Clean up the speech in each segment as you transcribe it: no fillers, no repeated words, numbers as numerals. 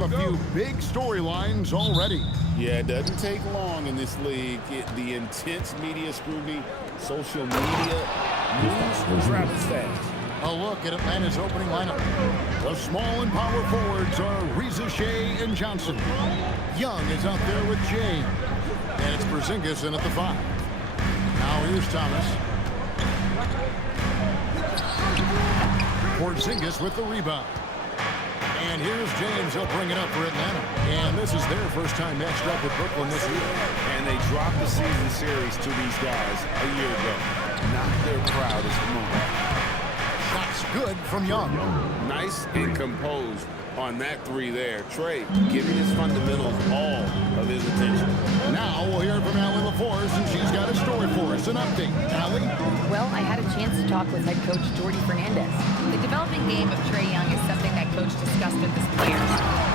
have a few big storylines already. Yeah, it doesn't take long in this league. The intense media scrutiny, social media, news travels fast. A look at Atlanta's opening lineup. The small and power forwards are Reza Shea and Johnson. Young is out there with James. And it's Porzingis in at the 5. Now here's Thomas. Porzingis with the rebound. And here's James. He'll bring it up for Atlanta. And this is their first time matched up with Brooklyn this year. And they dropped the season series to these guys a year ago. Not their proudest moment. Shots good from Young. Nice and composed on that 3 there. Trey giving his fundamentals all of his attention. Now we'll hear from Allie LaForce, and she's got a story for us. An update. Allie? Well, I had a chance to talk with head coach Jordy Fernandez. The developing game of Trae Young is something that coach discussed with his players.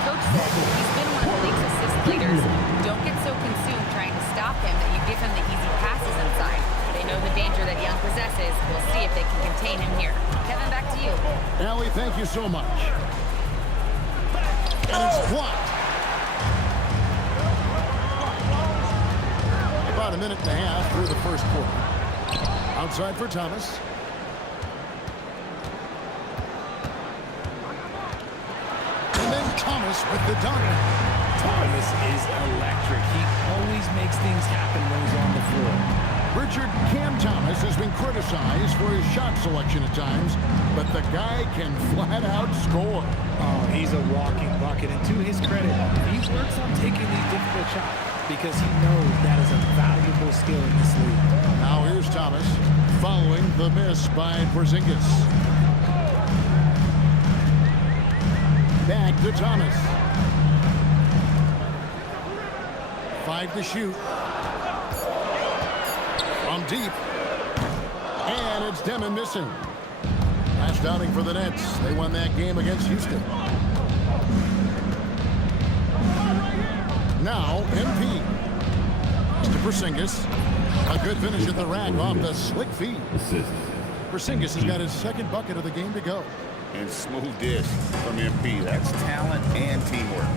Coach said he's been one of the league's assist leaders. Don't get so consumed trying to stop him that you give him the easy passes inside. They know the danger that Young possesses. We'll see if they can contain him here. Kevin, back to you. Allie, thank you so much. And it's blocked. About a minute and a half through the first quarter. Outside for Thomas. And then Thomas with the dunk. Thomas is electric. He always makes things happen when he's on the floor. Richard, Cam Thomas has been criticized for his shot selection at times, but the guy can flat out score. Oh, he's a walking bucket, and to his credit, he works on taking these difficult shots because he knows that is a valuable skill in this league. Now here's Thomas, following the miss by Porzingis. Back to Thomas. 5 to shoot. From deep. And it's Demon missing. Last outing for the Nets. They won that game against Houston. Now, MP. To Porzingis. A good finish at the rack off the slick feed. Porzingis has got his second bucket of the game to go. And smooth dish from MP. That's talent and teamwork.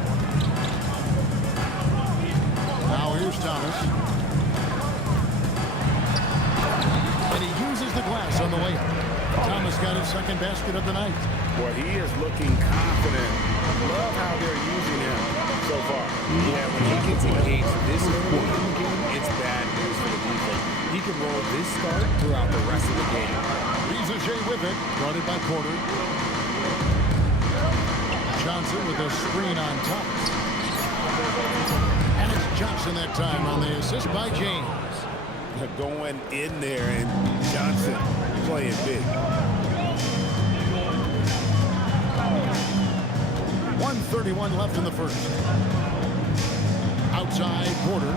Now here's Thomas. And he uses the glass on the way. Thomas got his second basket of the night. Boy, he is looking confident. Love how they're using him so far. Yeah, when he gets engaged this important in the game, it's bad news for the defense. He can roll this start throughout the rest of the game. Reza Shea with it, guarded by Porter. Johnson with a screen on Thomas. And it's Johnson that time on the assist by James. Going in there, and Johnson playing big. 1:31 left in the first. Outside Porter.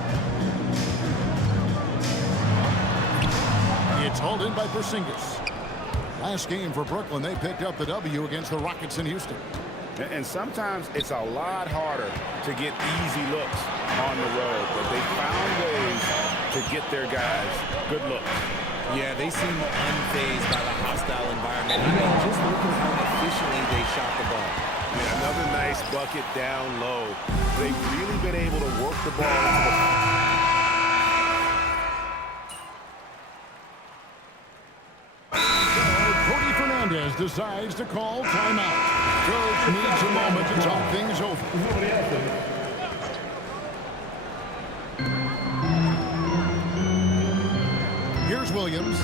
It's hauled in by Porzingis. Last game for Brooklyn, they picked up the W against the Rockets in Houston. And sometimes it's a lot harder to get easy looks on the road, but they found ways to get their guys good looks. Yeah, they seem unfazed by the hostile environment. I mean, just look at how efficiently they shot the ball. And another nice bucket down low. They've really been able to work the ball into the... Decides to call timeout. Coach needs a moment to talk things over. Here's Williams.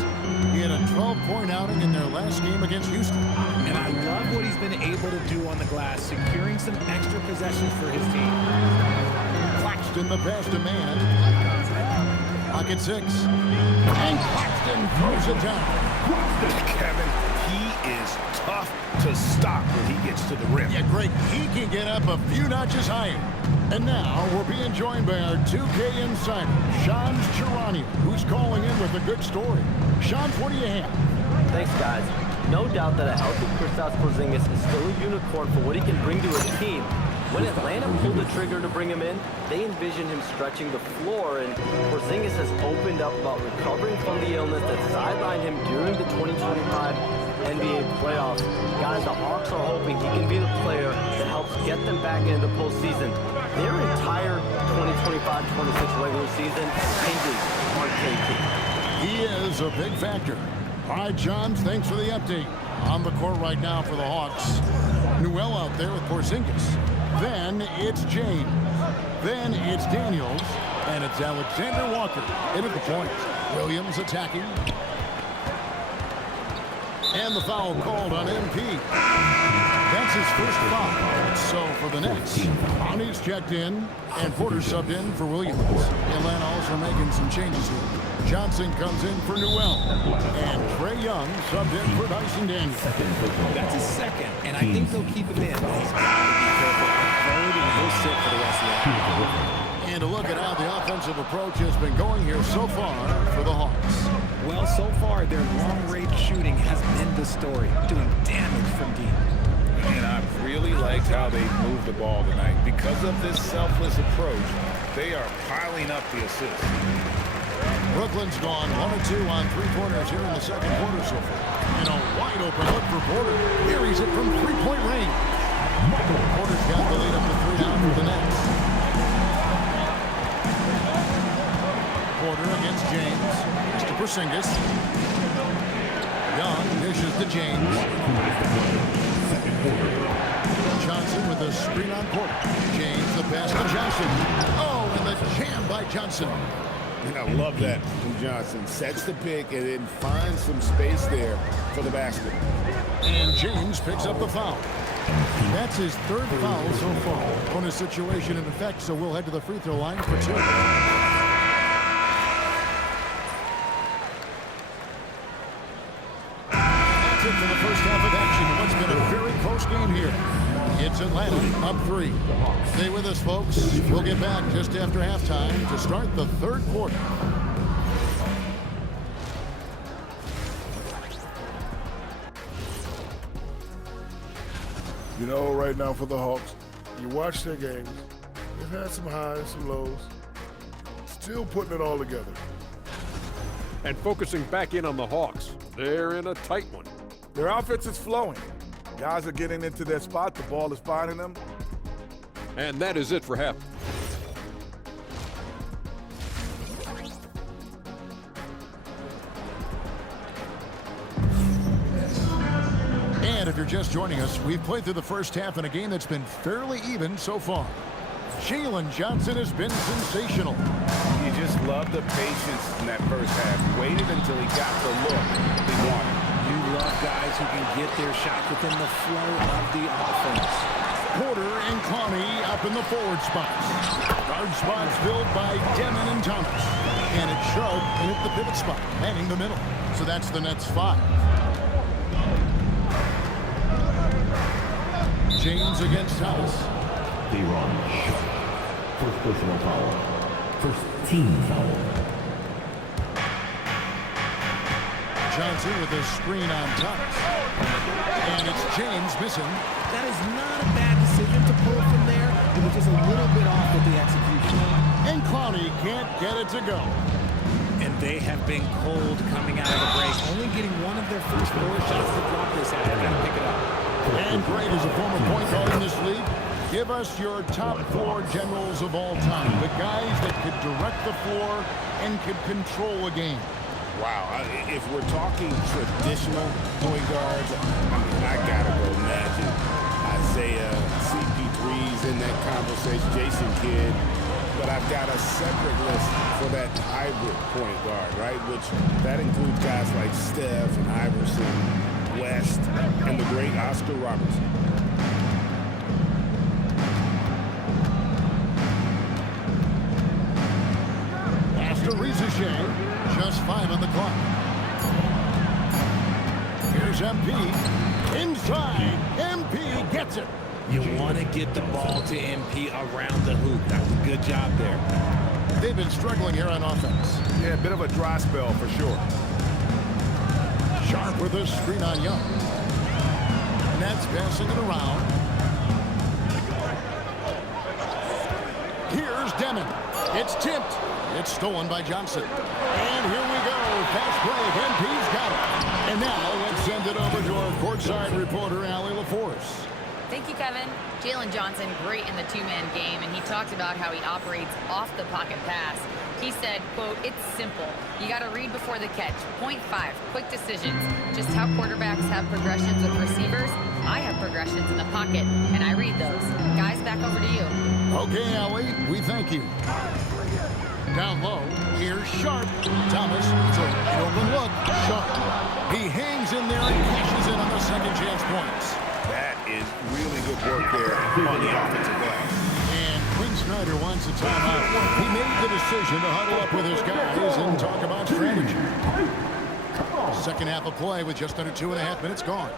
He had a 12-point outing in their last game against Houston. And I love what he's been able to do on the glass, securing some extra possessions for his team. Claxton the pass to man. Pocket 6. And Claxton throws it down. Kevin, he is tough to stop when he gets to the rim. Yeah, Greg, he can get up a few notches higher. And now we're being joined by our 2K insider, Sean Chirani, who's calling in with a good story. Sean, what do you have? Thanks, guys. No doubt that a healthy Kristaps Porzingis is still a unicorn for what he can bring to his team. When Atlanta pulled the trigger to bring him in, they envisioned him stretching the floor, and Porzingis has opened up about recovering from the illness that sidelined him during the 2025 NBA playoffs. Guys, the Hawks are hoping he can be the player that helps get them back into the postseason, their entire 2025-26 regular season hinges on KP. He is a big factor. All right, Johns, thanks for the update. On the court right now for the Hawks. Newell out there with Porzingis. Then it's James. Then it's Daniels. And it's Alexander Walker in at the point. Williams attacking. And the foul called on MP. That's his first foul. So for the Nets, Bonnie's checked in, and Porter subbed in for Williams. Atlanta also making some changes here. Johnson comes in for Newell. And Trae Young subbed in for Dyson Daniels. That's his second, and I think they'll keep him in. He's got to be careful. Third, and he'll sit for the rest of the game. And a look at how the offensive approach has been going here so far for the Hawks. Well, so far, their long-range shooting has been the story, doing damage from deep. And I really liked how they moved the ball tonight. Because of this selfless approach, they are piling up the assists. Brooklyn's gone 1 of 2 on three-pointers here in the second quarter so far. And a wide-open look for Porter. Here he's it from three-point range. Porter's got the lead up to 3 now for the Nets. Porter against James. It's to Porzingis. Young dishes to James. Johnson with a screen on Porter. James the pass to Johnson. Oh, and the jam by Johnson. And I love that from Johnson. Sets the pick and then finds some space there for the basket. And James picks up the foul. That's his third foul so far. On a situation in effect, so we'll head to the free throw line for 2. For the first half of action, what's been a very close game here. It's Atlanta up 3. Stay with us, folks. We'll get back just after halftime to start the third quarter. You know, right now for the Hawks, you watch their games, they've had some highs, some lows, still putting it all together. And focusing back in on the Hawks, they're in a tight one. Their offense is flowing. Guys are getting into their spot. The ball is finding them. And that is it for half. And if you're just joining us, we've played through the first half in a game that's been fairly even so far. Jalen Johnson has been sensational. You just love the patience in that first half. He waited until he got the look he wanted. You love guys who can get their shot within the flow of the offense. Porter and Clowney up in the forward spots. Guard spots filled by Demon and Thomas. And it's Sharp in at the pivot spot, manning the middle. So that's the Nets 5. James against Thomas. They run Sharp. First personal foul. First team foul. Johnson with a screen on Thomas. And it's James missing. That is not a bad decision to pull from there. It was just a little bit off with the execution. And Clowney can't get it to go. And they have been cold coming out of the break. Only getting one of their first 4 shots to drop this out. They've got to pick it up. And great as a former point guard in this league. Give us your top 4 generals of all time. The guys that could direct the floor and could control a game. Wow, if we're talking traditional point guards, I gotta go Magic, Isaiah, CP3's in that conversation, Jason Kidd. But I've got a separate list for that hybrid point guard, right? Which that includes guys like Steph and Iverson, West, and the great Oscar Robertson. After Rizichet. Just 5 on the clock. Here's MP. Inside. MP gets it. You want to get the ball to MP around the hoop. That was a good job there. They've been struggling here on offense. Yeah, a bit of a dry spell for sure. Sharp with a screen on Young. Nets passing it around. Here's Demon. It's tipped. It's stolen by Johnson. And here we go. Fast break. MP's got it. And now let's send it over to our courtside reporter, Allie LaForce. Thank you, Kevin. Jalen Johnson, great in the two-man game, and he talked about how he operates off the pocket pass. He said, quote, "It's simple. You got to read before the catch. Point 5, quick decisions. Just how quarterbacks have progressions with receivers, I have progressions in the pocket, and I read those." Guys, back over to you. Okay, Allie, we thank you. Down low, here's Sharp. Thomas, it's an open look. Sharp. He hangs in there and cashes in on the second chance points. That is really good work there on the offensive glass. And Quinn Snyder wants a timeout. He made the decision to huddle up with his guys and talk about strategy. Second half of play with just under 2.5 minutes gone.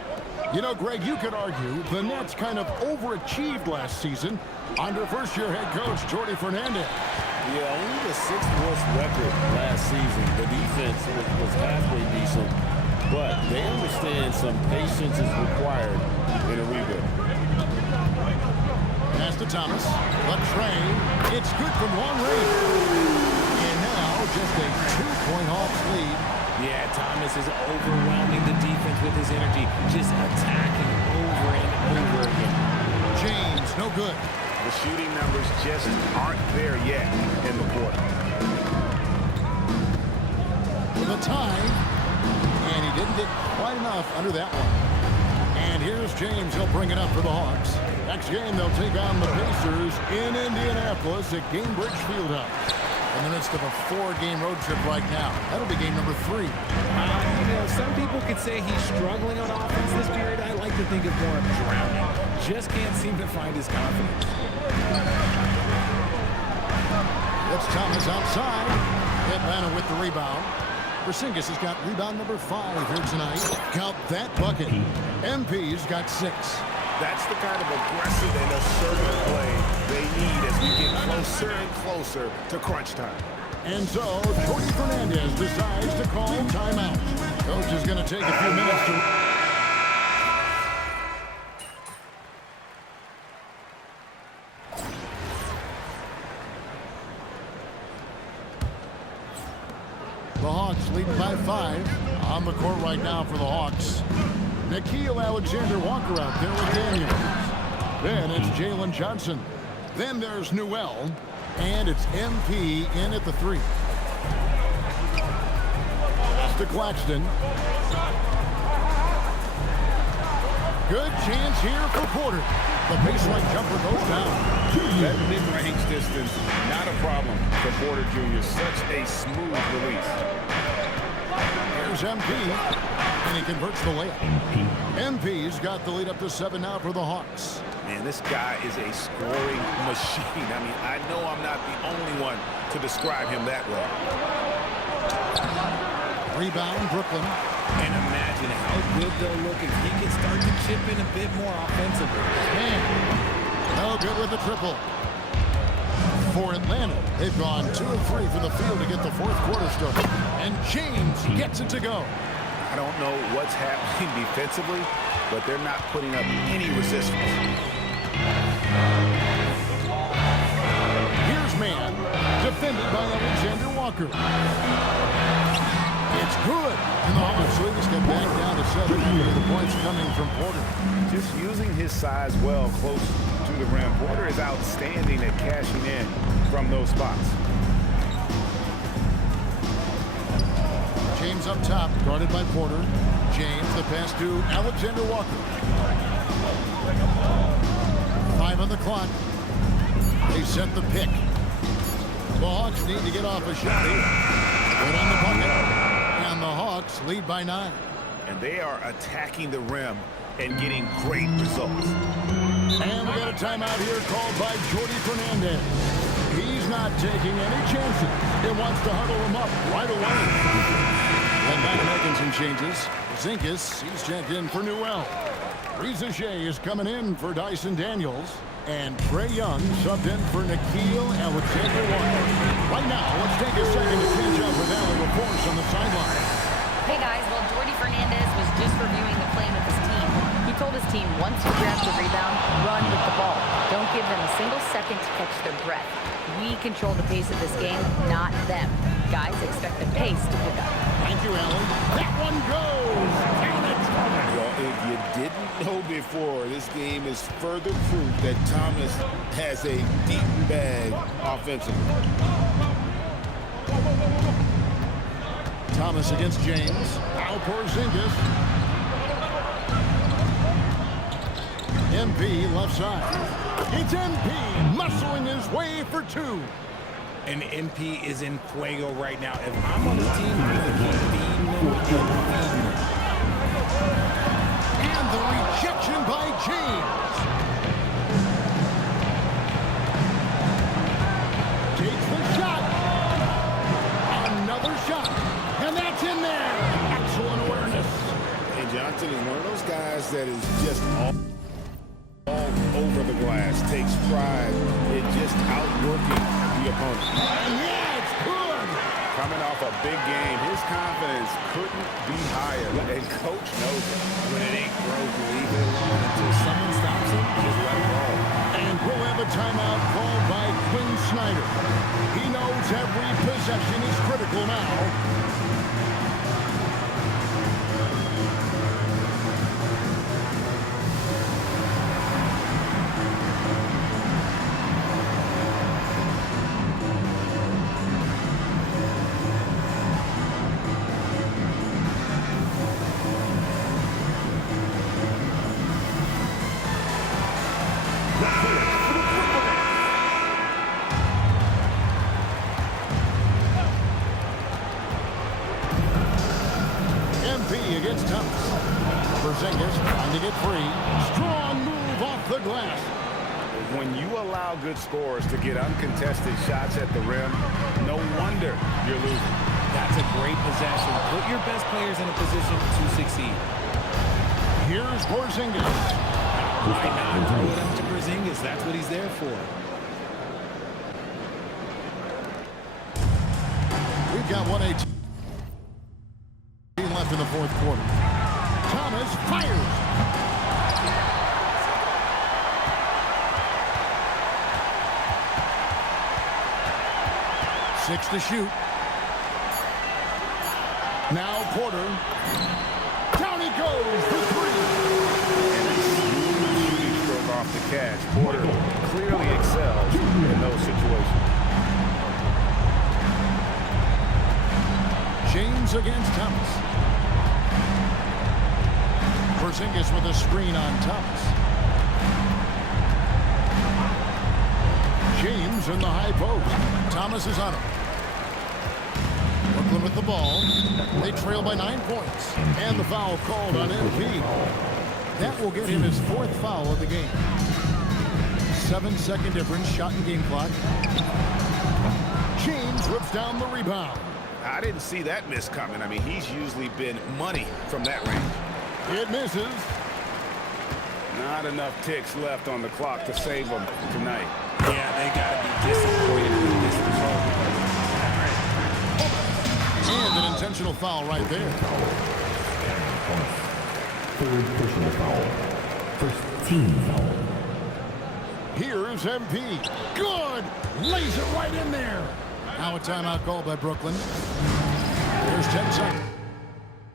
You know, Greg, you could argue the Nets kind of overachieved last season under first-year head coach Jordy Fernandez. Yeah, only the 6th worst record last season. The defense was halfway decent, but they understand some patience is required in a rebuild. Pass to Thomas. The train. It's good from long range. And now just a 2-point Hawks lead. Yeah, Thomas is overwhelming the defense with his energy, just attacking over and over again. James, no good. The shooting numbers just aren't there yet in the quarter. With a tie, and he didn't get quite enough under that one. And here's James. He'll bring it up for the Hawks. Next game, they'll take on the Pacers in Indianapolis at Gainbridge Fieldhouse. In the midst of a 4-game road trip right now. That'll be game number 3. You know, some people could say he's struggling on offense this period. I like to think of more of drowning. Just can't seem to find his confidence. It's Thomas outside. Atlanta with the rebound. Porzingis has got rebound number 5 here tonight. Count that bucket. MP's got 6. That's the kind of aggressive and assertive play they need as we get closer and closer to crunch time. And so, Jordy Fernandez decides to call timeout. Coach is going to take a few minutes to... The Hawks lead by 5. On the court right now for the Hawks. Nickeil Alexander-Walker out there with Daniels. Then it's Jalen Johnson. Then there's Newell. And it's MP in at the 3. Pass to Claxton. Good chance here for Porter. The baseline jumper goes down. That mid-range distance, not a problem for Porter Jr. Such a smooth release. Here's MP, and he converts the layup. MP's got the lead up to 7 now for the Hawks. Man, this guy is a scoring machine. I mean, I know I'm not the only one to describe him that way. Rebound, Brooklyn. And imagine how good they'll look if he can start to chip in a bit more offensively. Man, no good with the triple. For Atlanta, they've gone 2 of 3 from the field to get the 4th quarter started. And James gets it to go. I don't know what's happening defensively, but they're not putting up any resistance. Here's man, defended by Alexander Walker. It's good. And the Hawks lead us get back down to 7 after the points coming from Porter. Just using his size well close to the rim. Porter is outstanding at cashing in from those spots. James up top, guarded by Porter. James, the pass to Alexander Walker. 5 on the clock. They set the pick. The Hawks need to get off a shot here. Good on the bucket. And the Hawks lead by 9. And they are attacking the rim and getting great results. And we got a timeout here called by Jordy Fernandez. He's not taking any chances. He wants to huddle him up right away. Atlanta making some changes. Porzingis, he's checked in for Newell. Rizashea is coming in for Dyson Daniels. And Trae Young subbed in for Nickeil Alexander-Walker. Right now, let's take a second to catch up with Allen LaForce on the sideline. Hey guys, well, Jordy Fernandez was just reviewing the play with his team. He told his team, once you grab the rebound, run with the ball. Don't give them a single second to catch their breath. We control the pace of this game, not them. Guys, expect the pace to pick up. Thank you, Allen. That one goes. And it's Well, if you didn't know before, this game is further proof that Thomas has a deep bag offensively. Thomas against James. Now Porzingis. MP left side. It's MP muscling his way for two. And MP is in fuego right now. If I'm on his team, I'm going to keep feeding him and feeding him. And the rejection by James. Takes the shot. Another shot. And that's in there. Excellent awareness. And Johnson is one of those guys that is just all over the glass, takes pride in just outworking the opponent. And yeah, it's good. Coming off a big game, his confidence couldn't be higher, and coach knows it. When it ain't broke, leave it alone until someone stops him. Just let it roll. And we'll have a timeout called by Quinn Snyder. He knows every possession is critical now. Against Thomas. Porzingis trying to get free. Strong move off the glass. When you allow good scorers to get uncontested shots at the rim, no wonder you're losing. That's a great possession. Put your best players in a position to succeed. Here's Porzingis. Why not throw it up to Porzingis? That's what he's there for. We've got 1-8 left in the fourth quarter. Thomas fires. Six to shoot. Now Porter. Down he goes for three. And a smooth shooting stroke off the catch. Porter clearly excels in those situations. James against Thomas. Porzingis with a screen on Thomas. James in the high post. Thomas is on him. Brooklyn with the ball. They trail by 9 points. And the foul called on MP. That will get him his fourth foul of the game. 7-second difference, shot and game clock. James rips down the rebound. I didn't see that miss coming. I mean, he's usually been money from that range. It misses. Not enough ticks left on the clock to save them tonight. Yeah, they got to be disappointed with this result. And an intentional foul right there. Third personal foul. First team foul. Here's MP. Good! Lays it right in there. Now a timeout called by Brooklyn. There's 10 seconds.